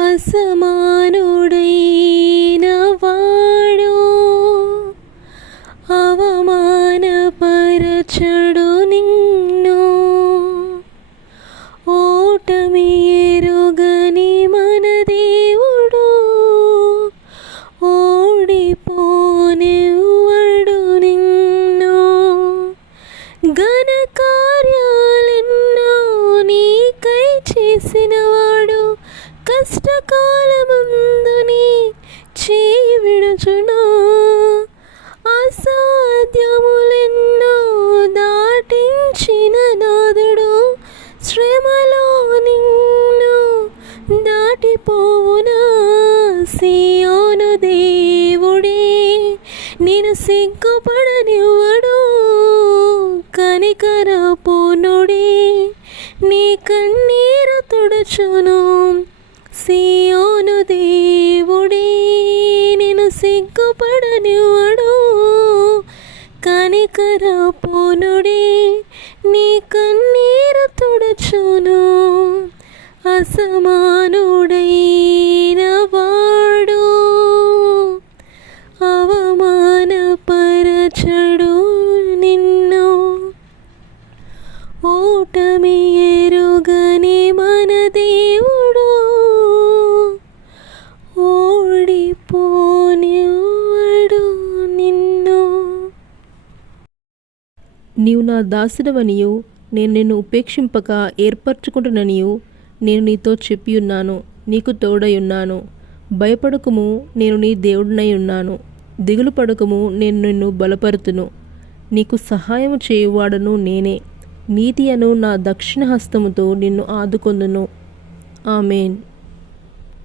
అసమానుడైన వాడు అవమానపరచడు నిన్ను. ఓటమి ఎరుగని మన దేవుడు ఓడిపోనివ్వడు నిన్ను. ఘన కార్యాలెన్నో నీకై చేసినవాడు కష్టకాలమందు నీ చేయి విడుచునా. అసాధ్యములెన్నో దాటించిన నాదుడు శ్రమలో నిన్ను దాటిపోవునా. సియోను దేవుడే నిన్ను సిగ్గుపడనివ్వడు. కనికరపూర్ణుడే నీ కన్నీరు తుడుచును. సియోను దేవుడే నిన్ను సిగ్గుపడనివ్వడు. కనికరపూర్ణుడే నీ కన్నీరు తుడుచును. అసమానుడైన వాడు అవమానపరచడు నిన్ను. ఓటమి ఎరుగని మన దేవుడు ఓడిపోనివ్వడు నిన్ను. నీవు నా దాసుడవనియు నేను నిన్ను ఉపేక్షింపక ఏర్పరచుకుంటుననియు నేను నీతో చెప్పియున్నాను. నీకు తోడయున్నాను. భయపడకుము, నేను నీ దేవుడినై ఉన్నాను. దిగులు పడకుము, నేను నిన్ను బలపరుతును. నీకు సహాయము చేయువాడను నేనే. నీతి అను నా దక్షిణ హస్తముతో నిన్ను ఆదుకొందును. ఆమేన్.